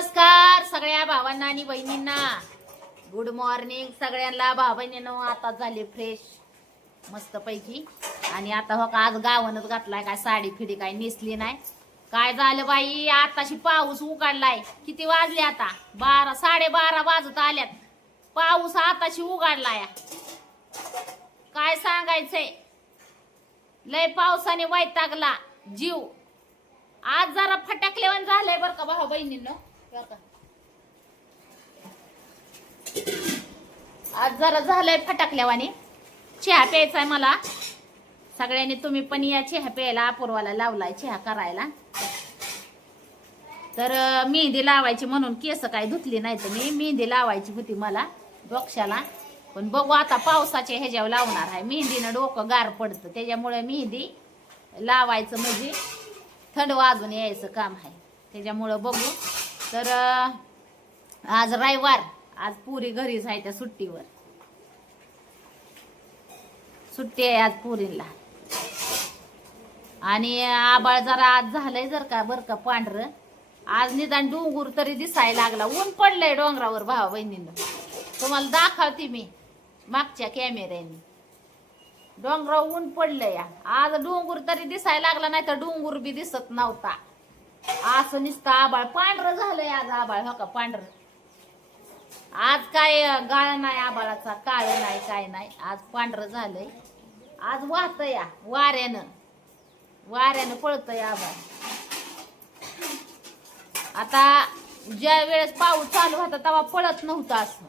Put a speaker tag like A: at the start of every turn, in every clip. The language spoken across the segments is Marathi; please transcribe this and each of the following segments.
A: नमस्कार सगळ्या भावांना आणि बहिणींना. गुड मॉर्निंग सगळ्यांना भावा बहिणीनं आता झाले फ्रेश मस्त पैकी. आणि आता हो का आज गावानच घातलाय काय साडी फिडी काय नेसली नाही. काय झालं बाई आताशी पाऊस उघडलाय. किती वाजले आता? बारा साडेबारा वाजत आल्यात. पाऊस आताशी उघडलाय. काय सांगायचंय? लय पावसाने वैतागला जीव. आज जरा फटाकलेवन झालंय बर का भाऊ बहिणींना आज जरा झालंय फटाकल्यावाने. चहा प्यायचा आहे मला. सगळ्यांनी तुम्ही पण या चहा प्यायला अपूर्वाला लावलाय चहा करायला. तर मेहंदी लावायची म्हणून केस काय धुतली नाही तर मी. मेहंदी लावायची होती मला डोक्षाला पण बघू आता पावसाच्या ह्याच्यावर लावणार आहे. मेहंदीनं डोकं गार पडतं. त्याच्यामुळे मेहंदी लावायचं म्हणजे थंड वाजून यायचं काम आहे. त्याच्यामुळं बघू. तर आज रविवार. आज पुरी घरीच आहे त्या सुट्टीवर. सुट्टी आहे आज पुरीला. आणि आबाळ जरा आज झालंय जर का बर का पांढरं. आज निदान डोंगर तरी दिसायला लागला. ऊन पडलंय डोंगरावर भावा बहिणीनं. तुम्हाला दाखवते मी मागच्या कॅमेऱ्याने डोंगरावर ऊन पडलंय. आज डोंगर तरी दिसायला लागला नाही तर डोंगर बी दिसत नव्हता. असं निसतं आबाळ पांढरं झालंय आज आबाळ हो का? पांढरं. आज काय गाळ नाही आबाळाचा काळ नाही काय नाही. आज पांढरं झालंय. आज वाहत या वाऱ्यानं. वाऱ्यानं पळतंय आबाळ आता ज्या वेळेस पाऊस चालू होता तेव्हा पळत नव्हतं असं.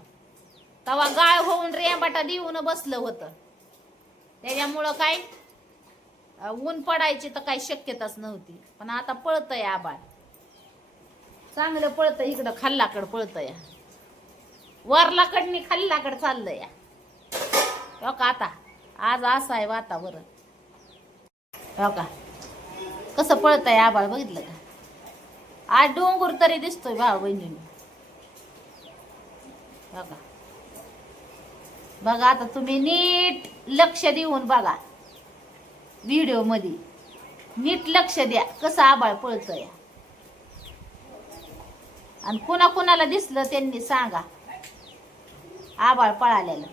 A: तेव्हा गाळ होऊन रेंबाटा देऊन बसलं होतं. त्याच्यामुळं काय? ऊन पडायची तर काही शक्यताच नव्हती. पण आता पळतंय आबाळ. चांगलं पळतं इकडं खाल्लाकड पळतंय. वरलाकडनी खाल्लाकड चाललंय. हो का आता? आज असं आहे वातावरण. हो का? कसं पळतंय आबाळ बघितलं का? आज डोंगर तरी दिसतोय भाऊ बहिणीने. बघा हो बघा आता तुम्ही नीट लक्ष देऊन बघा. व्हिडिओमध्ये नीट लक्ष द्या कसं आबाळ या आणि कोणाकोणाला दिसलं त्यांनी सांगा आबाळ पळालेलं.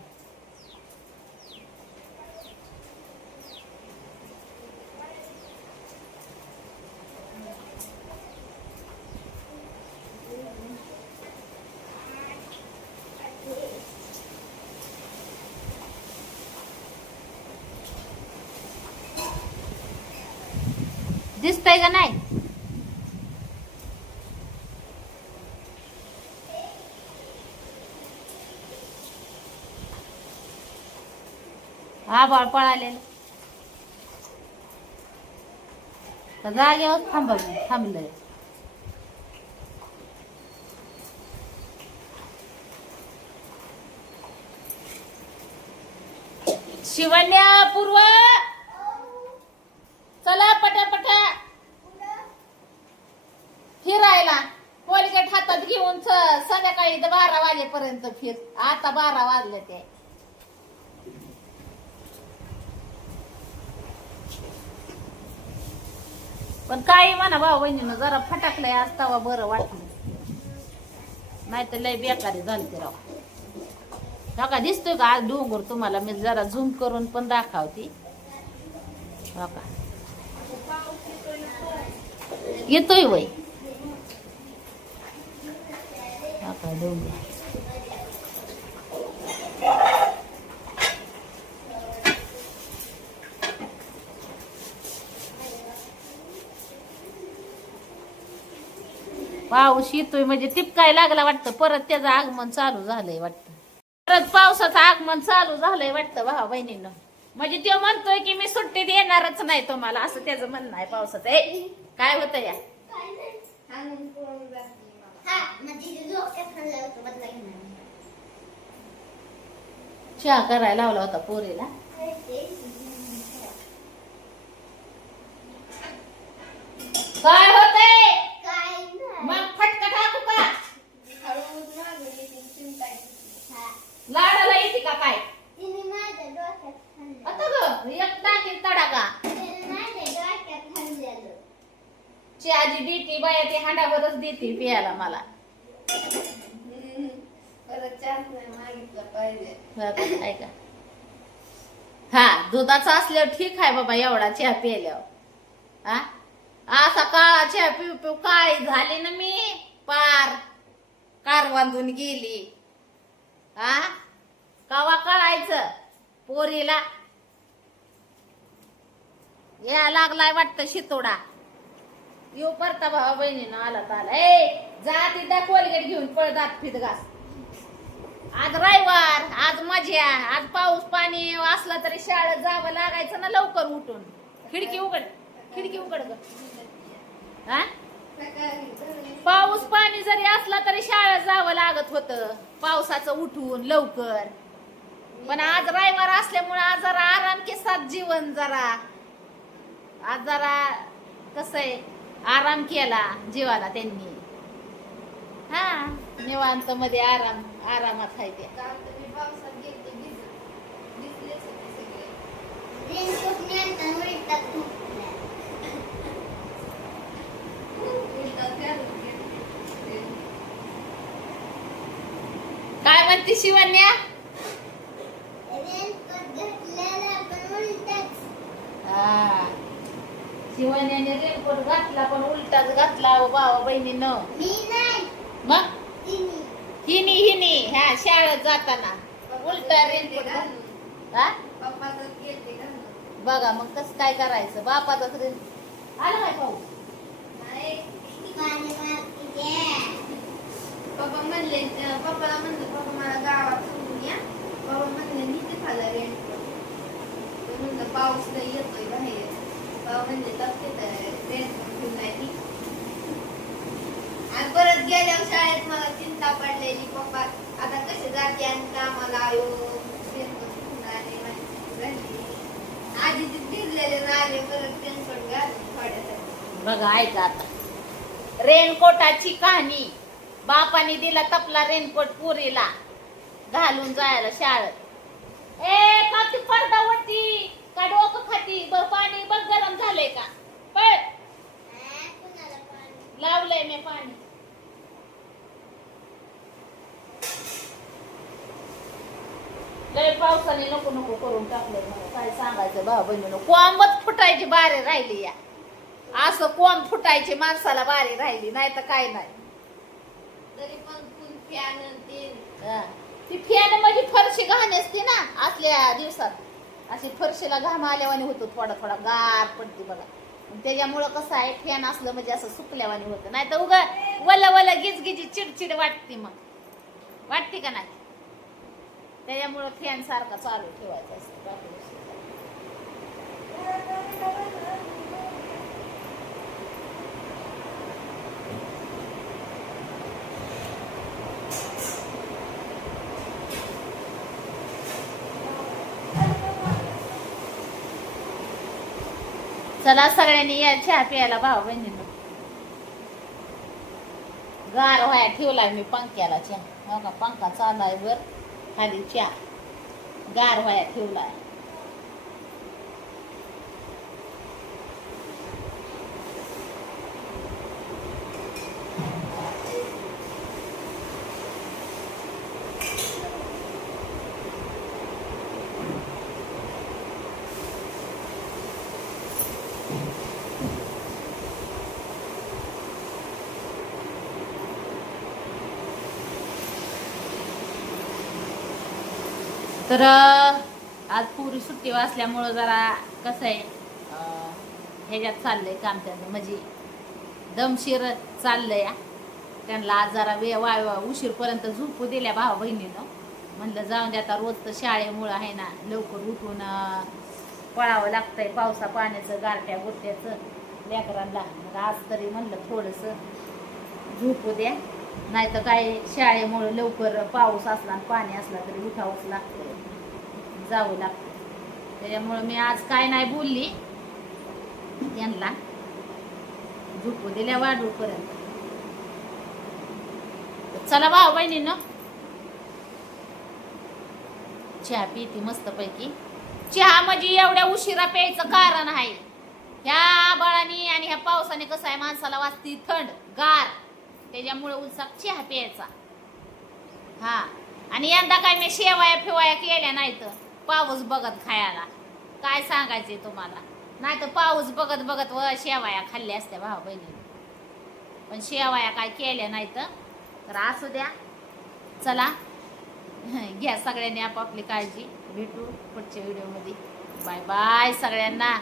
A: दिसतंय का नाही? आबाळ पळालेलं. तर जागेवर थांब थांबलंय. शिवन्या पूर्व चला पटापट फिरायला कोलगेट हातात घेऊन स- तर बारा वाजेपर्यंत फिर. आता बारा वाजले ते. पण काही म्हणा भाऊ बहिणीनं जरा फटाकलंय आज तवा बरं वाटलं. नाही तर लय बेकारी झाली ते राव का दिसतोय का आज डोंगर तुम्हाला? मी जरा झूम करून पण दाखवती. हो का? येतोय वय हो का डोंगर पाऊस येतोय म्हणजे टिपकाय लागला वाटतं. परत त्याचं आगमन चालू झालंय वाटतं. परत पावसाचं आगमन चालू झालंय वाटतं भावा बहिणीनं. म्हणजे तो म्हणतोय की मी सुट्टी देणारच नाही तुम्हाला असं त्याचं म्हणणं आहे पावसाचं. ए काय होतं या? चहा करायला लावला होता पोरीला. काय होतंय? मग फटका टाकू का? लाडाला येते का काय? आता ग एक चहाची देते बाया ती हांडावरच देते पियाला मला.
B: परत चहाच नाही मागितला पाहिजे.
A: बघा, ऐका. हा दुधाचा असल्यावर ठीक आहे बाबा एवढा चहा प्यायल्यावर हा? असा काळा चहा पिऊ पिऊ काळी झाली ना मी पार. कार बांधून गेली. हा? कवा कळायचं? पोरीला. या लागलाय वाटतं शितोडा. येऊ परता भावा बहिणीनं आला तर आला. ए जा तिथं कोलगेट घेऊन पळ दात फित घास. आज रविवार आज मजा आज पाऊस पाणी असला तरी शाळेत जावं लागायचं ना लवकर उठून. खिडकी उघड खिडकी उघड ग. हा? पाऊस पाणी जरी असला तरी शाळेत जावं लागत होत. पावसाचं उठून लवकर. पण आज रविवार असल्यामुळे आज जरा आराम के साथ जीवन जरा. आज जरा कसं आहे? आराम केला जीवाला त्यांनी. हा निवांत मध्ये आराम आरामात आहे ते.
B: काल तर पावसात गेलते भिजत भिजलेच होते सगळे
C: रेनकोट नेलता उलटात
B: उलटा घालून गेलते.
A: काय म्हणते शिवन्या
C: रेनकोट घातलेला पण उलटाच
A: हा. रेनकोट घातला पण उलटाच घातला अहो भावा बहिणीनं.
C: मी नाही.
A: मग?
C: तिने.
A: हिनी हिनी ह्या शाळेत जाताना. उलटा रेनकोट
B: घालून.
A: हा?
B: पप्पा जर गेलते घालून.
A: बघा मग कसं काय करायचं. बापाचाच रेन आला काय पाऊस
B: नाही.
C: पाणी.
B: पप्पा म्हणले पप्पाला म्हणलं पप्पा मला गावात सोडून या. पप्पा म्हणले नीचे खाला तर म्हणलं पाऊस लई येतोय बाहेर. पप्पा म्हणले नाही नी. आणि परत गेल्यावर शाळेत मला चिंता पडलेली पप्पा आता कसे जाते आणि कामाला आयो आधी ते भिजलेले परत रेनकोट घालून
A: बघा ऐका आता. रेनकोटाची कहाणी. बापाने दिला तपला रेनकोट पुरीला. घालून जायला शाळेत. ए का ती पडदा वरती. का डोकं खाती? ब पाणी बघ गरम झालंय का? पळ. लावलंय मी पाणी. लय पावसाने नको नको करून टाकलंय मला. काय सांगायचं भाऊ बहिणीनं कोंबच फुटायची बारे राहिली या. असं कोंब फुटायची माणसाला बारी राहिली नाही तर काय नाही.
B: तरी पण फुल फॅन ते.
A: हा. ती फॅन म्हणजे फरशी घाण असते ना असल्या दिवसात. अशी फरशीला घाम आल्यावानी होतो थोडा थोडा गार पडते बघा. त्याच्यामुळं कसं आहे फॅन असलं म्हणजे असं सुकल्यावानी होतं. नाही तर उगा वल वल गिजगिजी चिडचिड वाटते मग. वाटते का नाही? त्याच्यामुळं फॅन सारखा चालू ठेवायचा असतो. चला सगळ्यांनी या चहा प्यायला भाऊ बहिणीनं. गार व्हाया ठेवलाय मी पंख्याला चहा. हो का पंखा चालाय वर खाली चहा. गार व्हाया ठेवलाय. तर आज पुरी सुट्टी असल्यामुळं जरा कसं आहे ह्याच्यात चाललंय काम त्यांचं. म्हणजे दमशीर चाललंय. त्यांना आज जरा वे वा उशीरपर्यंत झोपू दिल्या भावा बहिणीनं. म्हणलं जाऊन दे आता रोज तर शाळेमुळं आहे ना लवकर उठून पळावं लागतंय. पावसा पाण्याचं गारट्या गोट्याचं लेकरांना. आज तरी म्हणलं थोडंसं झोपू द्या. नाही तर काय शाळेमुळं लवकर पाऊस असला आणि पाणी असला तरी उठावंच लागतं. जावं लागतं. त्याच्यामुळं मी आज काय नाही बोलली. त्यांना झोपू दिल्या वाढूपर्यंत. चला भाऊ बहिणीनं. चहा पिती मस्त पैकी चहा म्हणजे एवढ्या उशिरा प्यायचं कारण आहे. ह्या बळाने आणि ह्या पावसाने कसं आहे माणसाला वाचती थंड गार त्याच्यामुळे उलसाक चहा प्यायचा हा. आणि यंदा काय मी शेवाया फिवाया केल्या नाहीत. पाऊस बघत खायला. काय सांगायचे तुम्हाला? नाही तर पाऊस बघत बघत व शेवाया खाल्ल्या असत्या भाऊ बहिणी पण शेवाया काय केल्या नाहीत. तर असू द्या. चला. घ्या सगळ्यांनी आपापली काळजी. भेटू पुढच्या व्हिडिओमध्ये. बाय बाय सगळ्यांना.